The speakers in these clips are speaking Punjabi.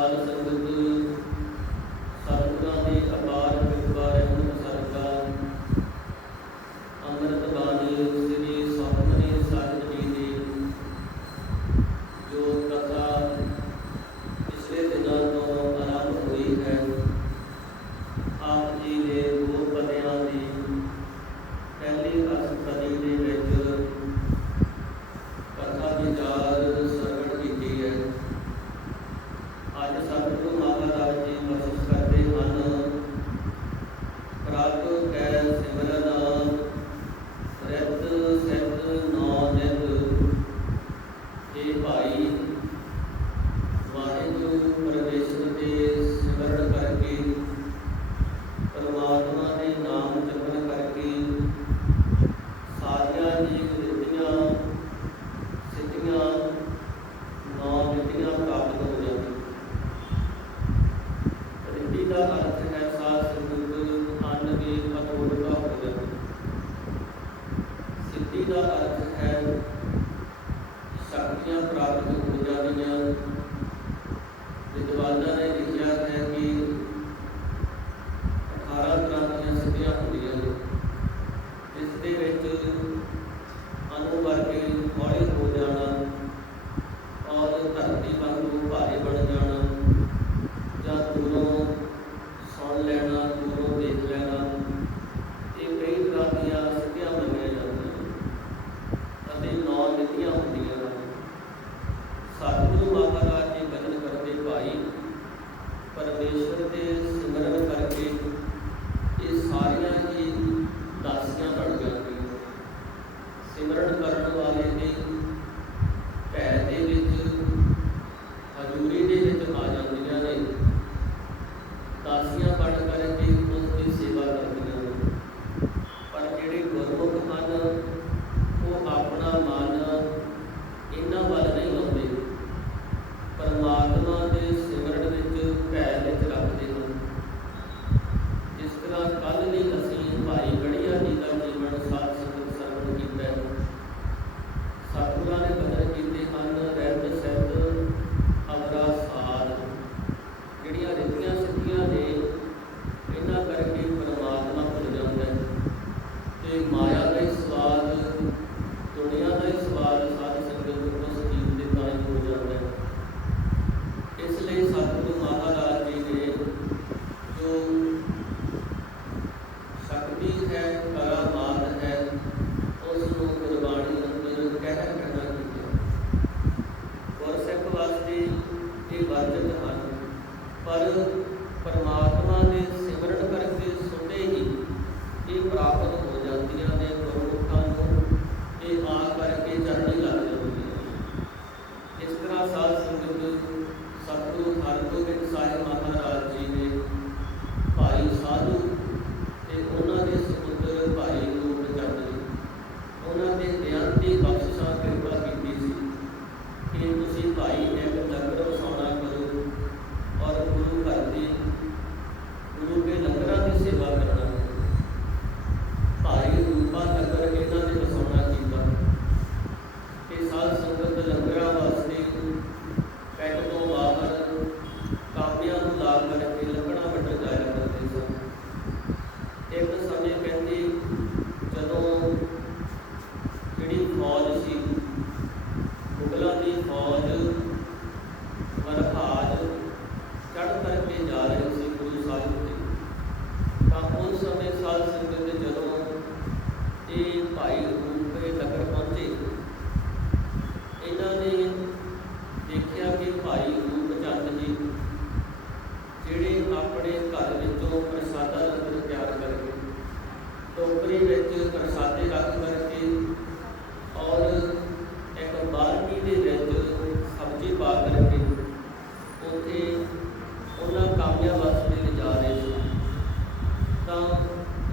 ਸਾਧ ਸੰਗਤ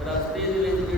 ਰਸਤੇ ਦੇ ਵਿੱਚ ਜਿਹੜਾ ਉਹ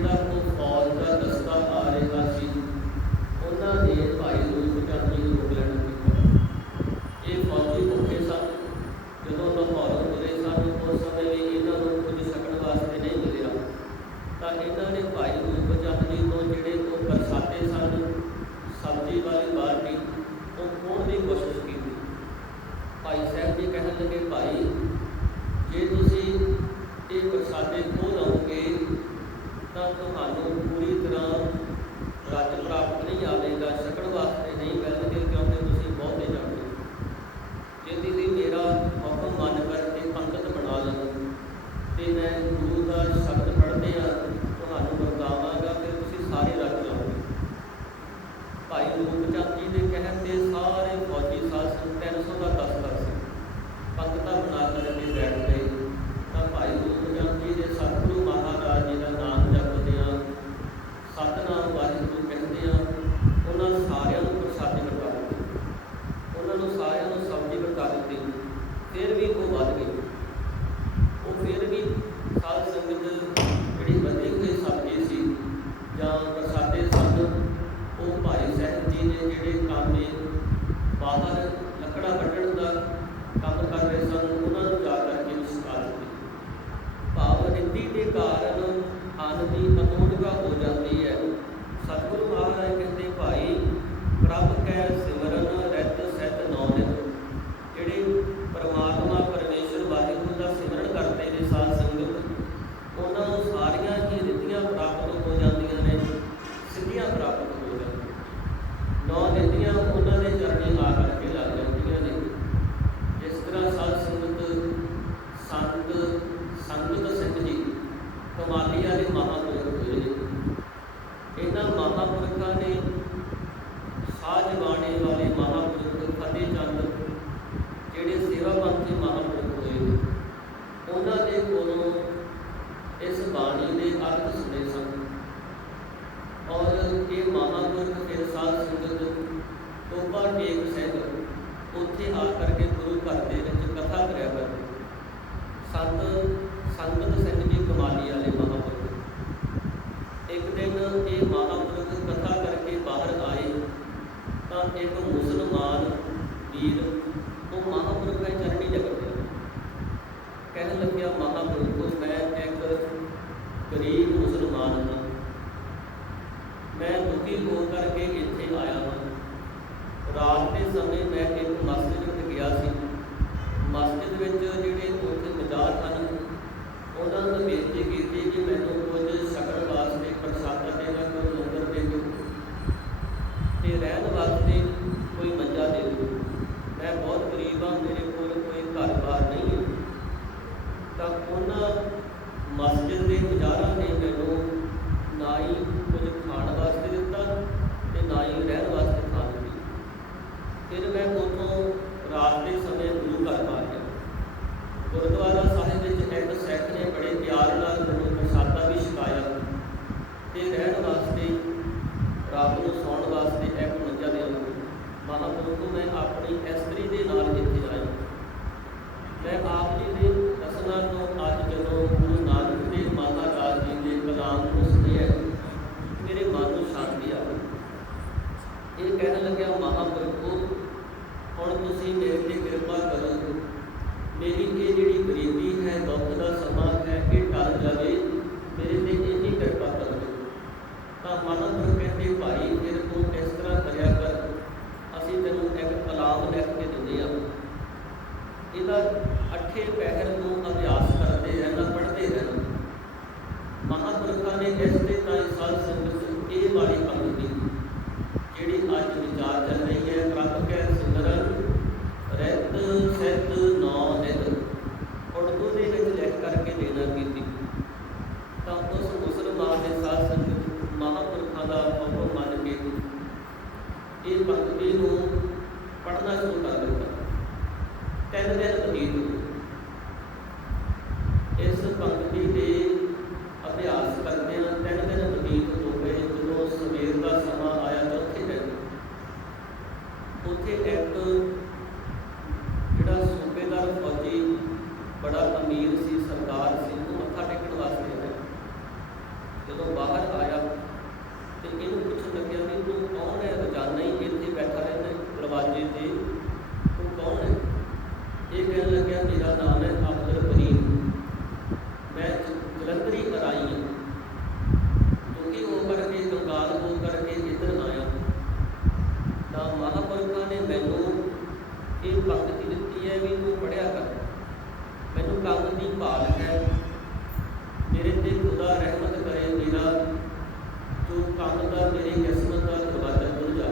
ਕੰਨ ਦਾ ਮੇਰੇ ਕਿਸਮਤ ਦਾ ਦਰਵਾਜ਼ਾ ਖੁੱਲ ਜਾ।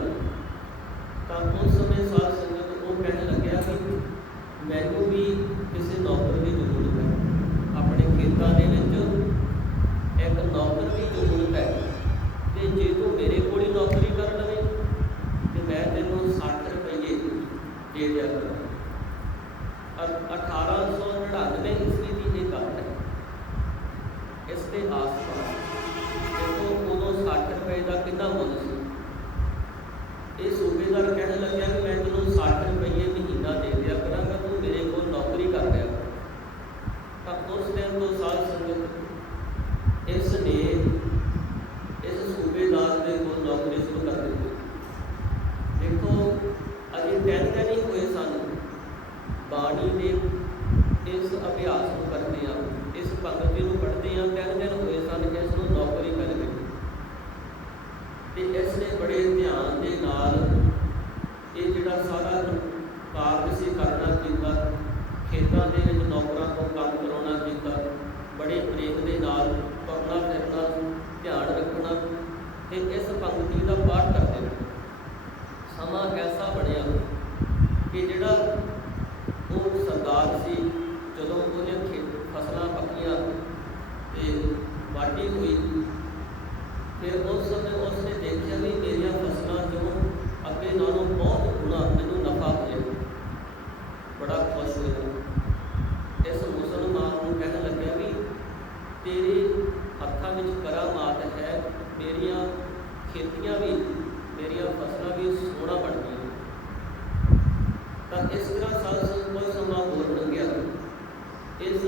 ਤਾਂ ਉਸ ਸਮੇਂ ਸਾਧ ਸੰਗਤ ਉਹ ਕਹਿਣ ਲੱਗਿਆ ਕਿ ਮੈਨੂੰ ਵੀ ਕਿਸੇ ਨੌਕਰ ਦੀ ਜ਼ਰੂਰਤ ਹੈ। ਆਪਣੇ ਖੇਤਾਂ ਦੇ ਵਿੱਚ ਇੱਕ ਨੌਕਰ ਦੀ ਜ਼ਰੂਰਤ ਹੈ। ਤੇ ਜੇ ਦਾ ਸਾਧ ਸੰਗਤ ਸਮਾਂ ਹੋਰ ਲੰਘਿਆ ਇਸ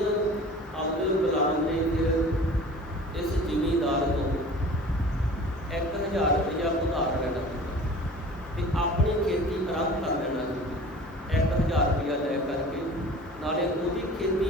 ਅਬਦੁਲ ਕਲਾਮ ਨੇ ਫਿਰ ਇਸ ਜ਼ਿਮੀਂਦਾਰ ਤੋਂ 1000 ਰੁਪਇਆ ਉਧਾਰ ਲੈਣਾ ਤੇ ਆਪਣੀ ਖੇਤੀ ਆਰੰਭ ਕਰ ਲੈਣਾ 1000 ਰੁਪਇਆ ਲੈ ਕਰਕੇ ਨਾਲੇ ਉਹਦੀ ਖੇਤੀ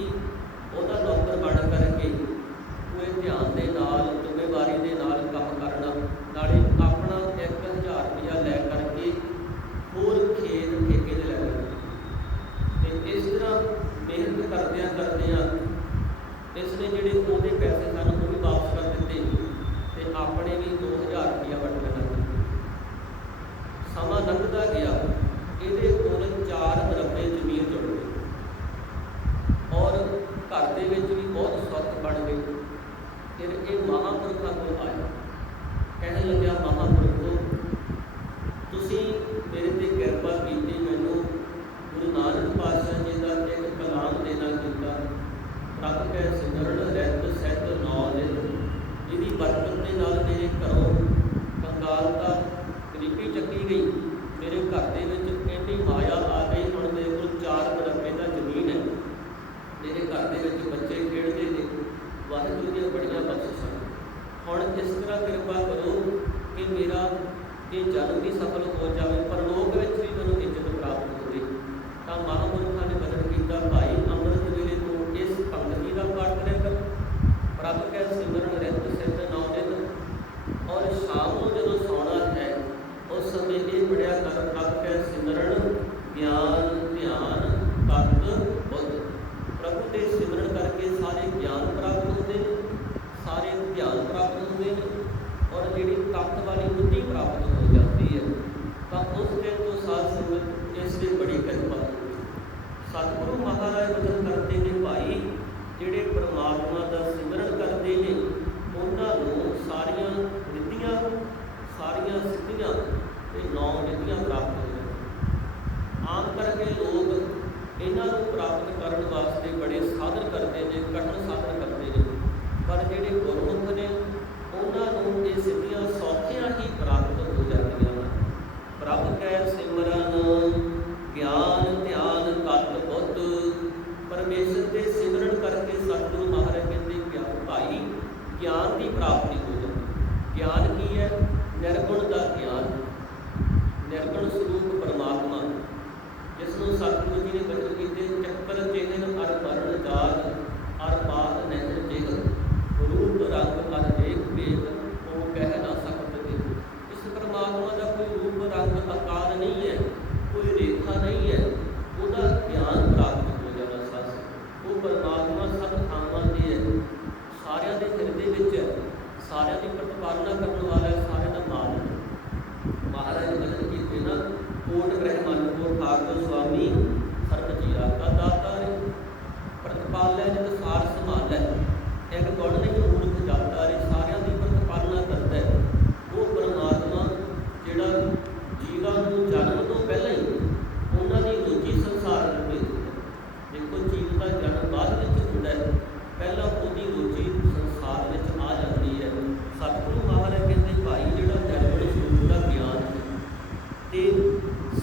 ਤੇ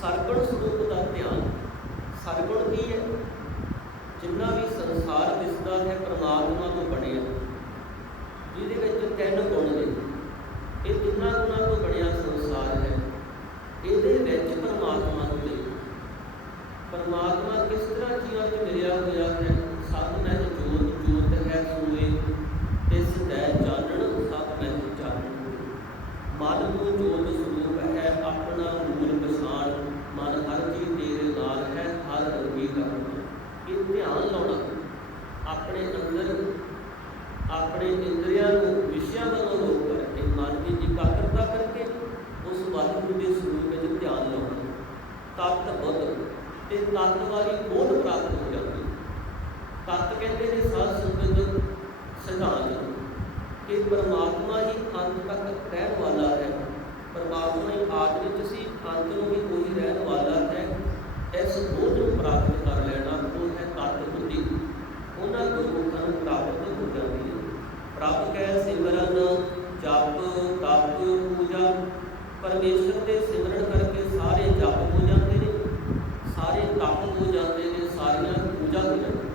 ਸਰਗੁਣ ਸਰੂਪ ਦਾ ਧਿਆਨ ਸਰਗੁਣ ਕੀ ਹੈ। ਜਿੰਨਾ ਵੀ ਸੰਸਾਰ ਦਿਸਦਾ ਹੈ, ਪਰਮਾਤਮਾ ਤੋਂ ਬਣਿਆ। ਜਿਹਦੇ ਵਿੱਚ ਤਿੰਨ ਗੁਣ ਨੇ। ਇਹ ਤਿੰਨਾਂ ਗੁਣਾਂ ਤੋਂ ਬਣਿਆ ਸੰਸਾਰ ਹੈ। ਇਹਦੇ ਵਿੱਚ ਪਰਮਾਤਮਾ ਨੂੰ ਦੇਖੋ ਪਰਮਾਤਮਾ ਕਿਸ ਤਰ੍ਹਾਂ ਜੀਵਾਂ 'ਚ ਮਿਲਿਆ ਹੋਇਆ ਹੈ ਸਭ ਮਹਿ ਜੋਤ ਜੋਤ ਹੈ ਸੂਏ ਤਿਸ ਦੈ ਜਾਣਨ ਸਭ ਮਹਿ ਜਾਣਨ ਮਨ ਨੂੰ ਜੋਤ ਸਰੂਪ ਹੈ ਆਪਣਾ ਮੂਲ ਪਛਾਣ ਮਨ ਹਰ ਜੀ ਤੇਰੇ ਨਾਲ ਹੈ ਹਰ ਰੰਗੀ ਕਰਨਾ ਇਹ ਧਿਆਨ ਲਾਉਣਾ ਆਪਣੇ ਅੰਦਰ ਆਪਣੇ ਇੰਦਰੀਆਂ ਨੂੰ ਵਿਸ਼ਿਆਂ ਵੱਲੋਂ ਰੋਕ ਕਰਕੇ ਮਨ ਦੀ ਇਕਾਗਰਤਾ ਕਰਕੇ ਉਸ ਵਾਹਿਗੁਰੂ ਦੇ ਸਰੂਪ ਵਿੱਚ ਧਿਆਨ ਲਾਉਣਾ ਤਤ ਬੁੱਧ ਤੇ ਤਤ ਵਾਲੀ ਬੋਧ ਪ੍ਰਾਪਤ ਹੋ ਜਾਂਦੀ ਹੈ। ਤਤ ਕਹਿੰਦੇ ਨੇ ਸਾਧ ਸੰਗਤ ਸਿਧਾਂਤ ਕਿ ਪਰਮਾਤਮਾ ਹੀ ਅੰਤ ਤੱਕ ਰਹਿਣ ਵਾਲਾ ਹੈ। ਪਰਮਾਤਮਾ ਹੀ ਆਦ ਵਿੱਚ ਸੀ ਅੰਤ ਨੂੰ ਵੀ ਉਹੀ ਰਹਿਣ ਵਾਲਾ ਹੈ। ਇਸ ਬੋਧ ਨੂੰ ਪ੍ਰਾਪਤ ਕਰ ਲੈਣਾ ਉਹ ਹੈ ਤਤ ਹੁੰਦੀ ਉਹਨਾਂ ਨੂੰ ਲੋਕਾਂ ਨੂੰ ਪ੍ਰਾਪਤ ਹੋ ਜਾਂਦੀ ਹੈ। ਪ੍ਰਭ ਕੈ ਸਿਮਰਨ, ਜਪ, ਤਪ, ਪੂਜਾ। ਪਰਮੇਸ਼ਰ ਦੇ ਸਿਮਰਨ ਕਰਕੇ ਸਾਰੇ ਜਪ ਪੂਜਾ ਜਾਂਦੇ ਨੇ ਸਾਰੇ ਤਪ ਹੋ ਜਾਂਦੇ ਨੇ ਸਾਰੀਆਂ ਪੂਜਾ ਹੋ ਜਾਂਦੀਆਂ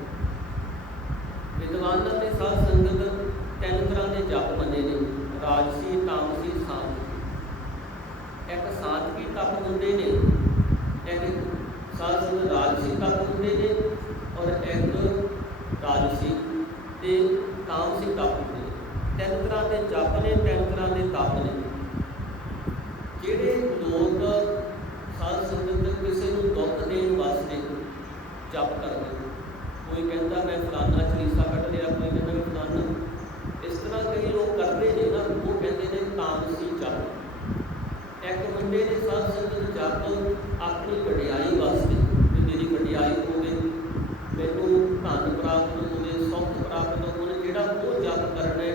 ਵਿਦਵਾਨਾਂ ਦੇ ਸਾਧ ਸੰਗਤ ਤਿੰਨ ਤਰ੍ਹਾਂ ਦੇ ਜਪ ਮੰਨੇ ਨੇ ਰਾਜਸੀ ਤਾਮਸੀ ਸਾਂਤ ਇੱਕ ਸਾਤਵੀ ਤਪ ਹੁੰਦੇ ਨੇ ਇੱਕ ਸਾਧ ਸੰਗਤ ਰਾਜਸੀ ਤਪ ਹੁੰਦੇ ਨੇ ਔਰ ਇੱਕ ਰਾਜਸੀ ਤੇ ਤਾਮਸੀ ਤਪ ਹੁੰਦੇ ਨੇ ਤਿੰਨ ਤਰ੍ਹਾਂ ਦੇ ਜਪ ਨੇ ਤਿੰਨ ਤਰ੍ਹਾਂ ਦੇ ਤਪ ਨੇ ਜਿਹੜੇ ਲੋਕ ਸਾਧ ਸੰਗਤ ਕਿਸੇ ਨੂੰ ਦੁੱਖ ਦੇਣ ਵਾਸਤੇ ਜਪ ਕਰਦੇ ਨੇ ਕੋਈ ਕਹਿੰਦਾ ਮੈਂ ਫਲਾਨਾ ਚਲੀਸਾ ਕੱਢ ਲਿਆ, ਕੋਈ ਕਹਿੰਦਾ ਮੈਂ ਫਲਾਨਾ ਇਸ ਤਰ੍ਹਾਂ ਕਈ ਲੋਕ ਕਰਦੇ ਨੇ ਨਾ, ਉਹ ਕਹਿੰਦੇ ਨੇ ਤਾਮਸੀ ਜਪ ਇੱਕ ਬੰਦੇ ਨੇ ਸਾਧ ਸੰਗਤ ਜਪ ਆਪਣੀ ਵਡਿਆਈ ਵਾਸਤੇ, ਵੀ ਮੇਰੀ ਵਡਿਆਈ ਹੋਵੇ ਮੈਨੂੰ ਧਨ ਪ੍ਰਾਪਤ ਹੋਵੇ ਸੁੱਖ ਪ੍ਰਾਪਤ ਹੋਵੇ ਜਿਹੜਾ ਉਹ ਜਪ ਕਰਨਾ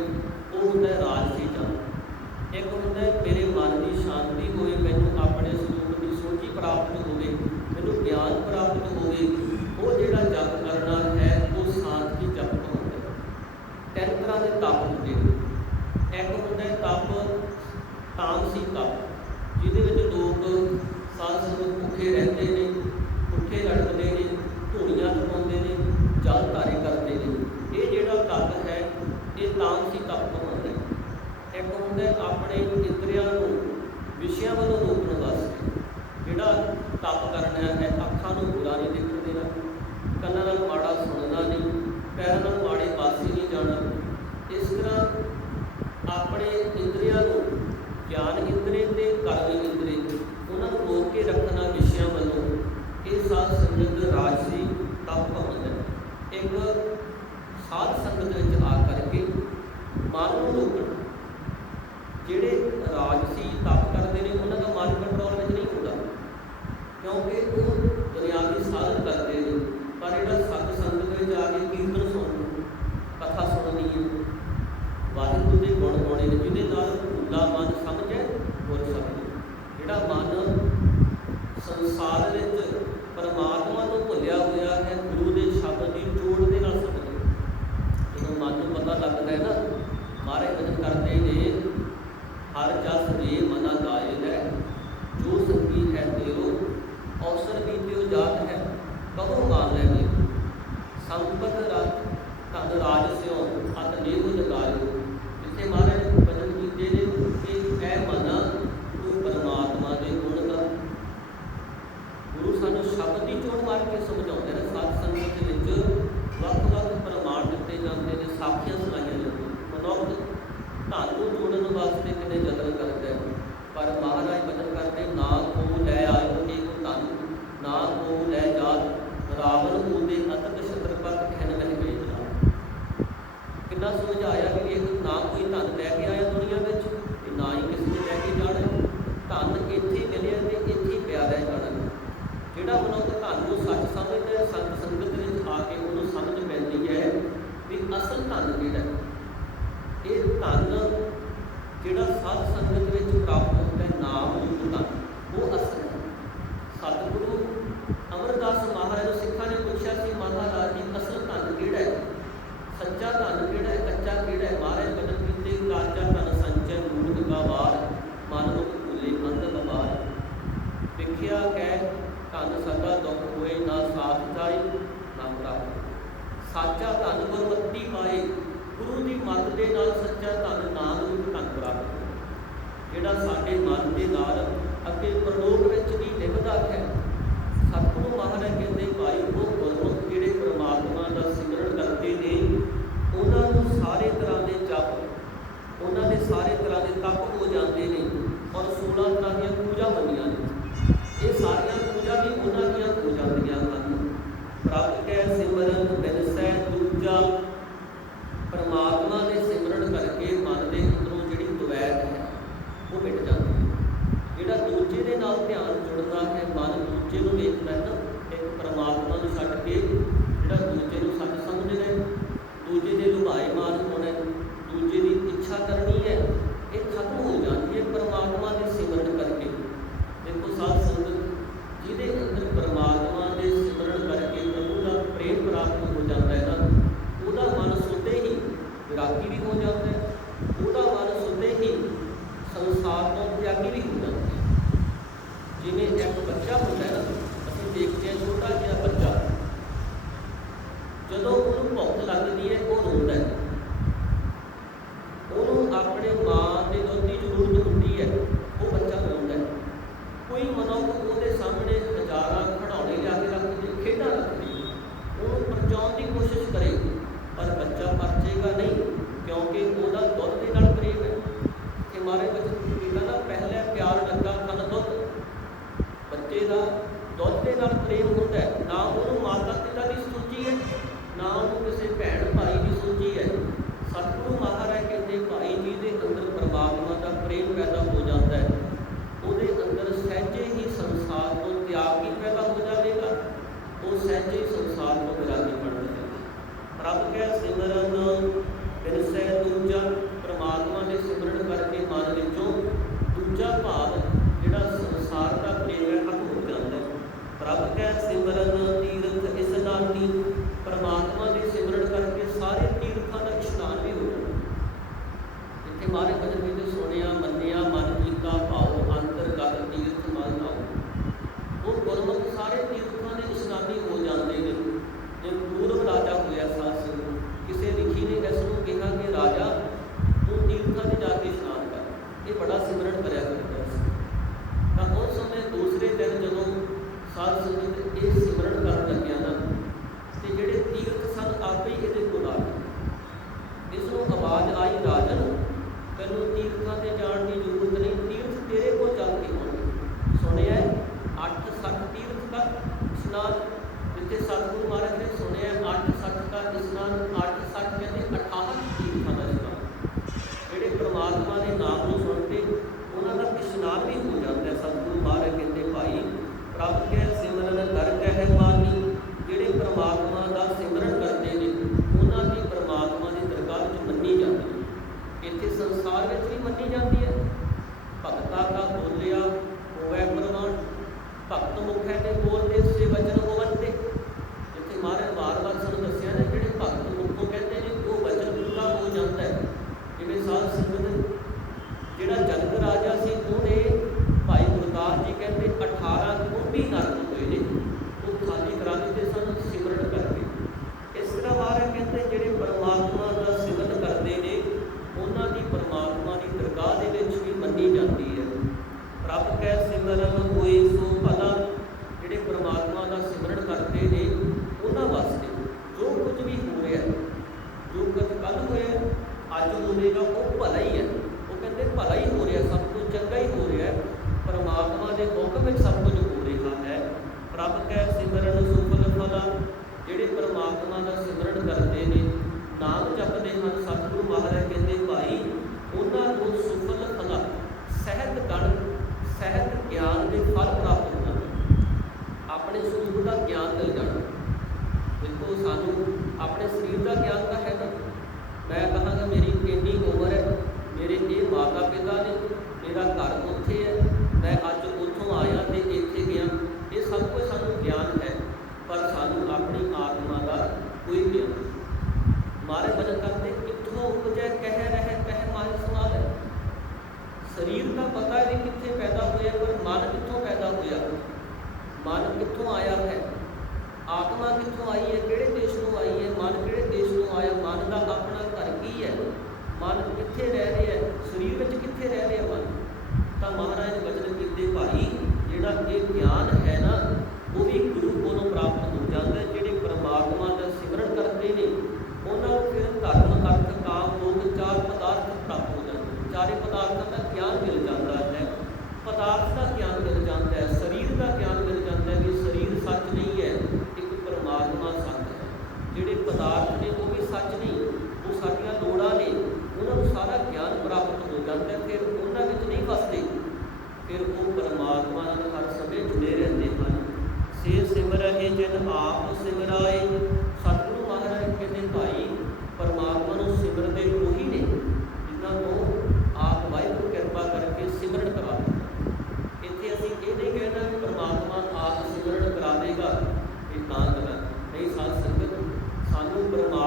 ਉਹ ਹੁੰਦਾ ਰਾਜ ਸੀ ਜਪ ਇੱਕ ਹੁੰਦਾ ਹੈ ਮੇਰੇ ਮਨ ਦੀ ਸ਼ਾਂਤੀ ਹੋਵੇ ਮੈਨੂੰ ਆਪਣੇ ਸਰੂਪ ਦੀ ਸੋਝੀ ਪ੍ਰਾਪਤ ਹੋਵੇ ਮੈਨੂੰ ਗਿਆਨ ਪ੍ਰਾਪਤ ਹੋਵੇ ਉਹ ਜਿਹੜਾ ਜਪ ਕਰਨਾ ਹੈ ਉਹ ਸ਼ਾਂਤੀ ਜਪ ਹੁੰਦਾ ਹੈ ਤਿੰਨ ਤਰ੍ਹਾਂ ਦੇ ਤਪ ਹੁੰਦੇ ਨੇ। ਇੱਕ ਹੁੰਦਾ ਹੈ ਤਪ ਤਾਮਸੀ ਤਪ ਜਿਹਦੇ ਵਿੱਚ ਲੋਕ ਸਾਧ ਸੰਗਤ ਭੁੱਖੇ ਰਹਿੰਦੇ ਨੇ ਭੁੱਖੇ ਲੜਦੇ ਨੇ ਧੂਣੀਆਂ ਲਗਾਉਂਦੇ ਨੇ ਜਲ ਧਾਰੇ ਕਰਦੇ ਨੇ। ਇਹ ਜਿਹੜਾ ਤਪ ਹੈ, ਇਹ ਤਾਮਸੀ ਤਪ ਹੁੰਦਾ ਹੈ। ਇੱਕ ਹੁੰਦਾ ਆਪਣੇ ਇੰਦਰੀਆਂ ਨੂੰ, ਵਿਸ਼ਿਆਂ ਵੱਲੋਂ ਰੋਕਣ ਵਾਸਤੇ। ਜਿਹੜਾ ਤਪ ਕਰਨਾ ਹੈ ਅੱਖਾਂ ਨੂੰ ਬੁਰਾ ਨਹੀਂ ਦੇਖਣ ਦੇਣਾ, ਕੰਨਾਂ ਨਾਲ ਮਾੜਾ ਸੁਣਨਾ ਨਹੀਂ, ਪੈਰਾਂ ਨਾਲ ਮਾੜੇ ਪਾਸੇ ਨਹੀਂ ਜਾਣਾ ਇਸ ਤਰ੍ਹਾਂ ਆਪਣੇ ਇੰਦਰੀਆਂ ਨੂੰ, ਗਿਆਨ ਇੰਦਰੀ ਤੇ ਕਰਮ ਇੰਦਰੀ ਉਹਨਾਂ ਨੂੰ ਰੋਕ ਕੇ ਰੱਖਣਾ ਵਿਸ਼ਿਆਂ ਵੱਲੋਂ ਇਹ ਸਾਧ ਸੰਗਤ ਰਾਜ ਸੀ ਹੁੰਦਾ ਹੈ ਇੱਕ ਸਾਧ ਸੰਗਤ ਵਿੱਚ ਆ ਕਰਕੇ ਮਨ ਨੂੰ ਰੋਕਣਾ ਜਿਹੜੇ ਰਾਜਸੀ ਤਪ ਕਰਦੇ ਨੇ ਉਹਨਾਂ ਦਾ ਮਨ ਕੰਟਰੋਲ ਵਿੱਚ ਨਹੀਂ ਹੁੰਦਾ ਕਿਉਂਕਿ ਉਹ ਦੁਨਿਆਵੀ ਸਾਧਨ ਕਰਦੇ ਨੇ ਪਰ ਜਿਹੜਾ ਸਤ ਸੰਗਤ ਵਿੱਚ ਆ ਕੇ ਕੀਰਤਨ ਸੁਣਨ ਕਥਾ ਸੁਣਨੀ ਹੈ ਵਾਹਿਗੁਰੂ ਦੇ ਗੁਣ ਗਾਉਣੇ ਨੇ ਜਿਹਦੇ ਨਾਲ ਭੁੱਲਾ ਮਨ ਸਮਝੇ ਗੁਰ ਸਮਝੇ ਜਿਹੜਾ ਮਨ ਸੰਸਾਰ ਵਿੱਚ ਪਰਮਾਤਮਾ ਨੂੰ ਭੁੱਲਿਆ ਹੋਇਆ ਹੈ ਗੁਰੂ ਦੇ ਸ਼ਬਦ ਦੀ ਜੋੜ ਦੇ ਨਾਲ ਸਮਝੇ ਜਦੋਂ ਮਨ ਨੂੰ ਪਤਾ ਲੱਗਦਾ ਹੈ ਨਾ ਮਾਰੇ ਵਜਨ ਕਰਦੇ ਨੇ ਹਰ ਜਸ ਦੇ ਮਨਾ ਗਾਏ ਲੈ ਜੋ ਸੰਗੀ ਹੈ ਤੇਰੋ ਔਸਰ ਵੀ ਤਿਉ ਜਾਤ ਹੈ ਕਹੋ ਗਾਨ ਲੈ ਸੰਪਤ ਰਤ ਤਨ ਰਾਜ ਧਨ ਕਿਹੜਾ ਹੈ। ਇੱਥੇ ਮਾਰੇ ਬਚਨ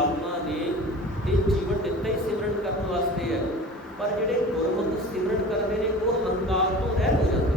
ਪਰਮਾਤਮਾ ਨੇ ਇਹ ਜੀਵਨ ਦਿੱਤਾ ਹੀ ਸਿਮਰਨ ਕਰਨ ਵਾਸਤੇ ਹੈ। ਪਰ ਜਿਹੜੇ ਗੁਰਮੁਖ ਸਿਮਰਨ ਕਰਦੇ ਨੇ, ਉਹ ਹੰਕਾਰ ਤੋਂ ਰਹਿਤ ਹੋ ਜਾਂਦੇ।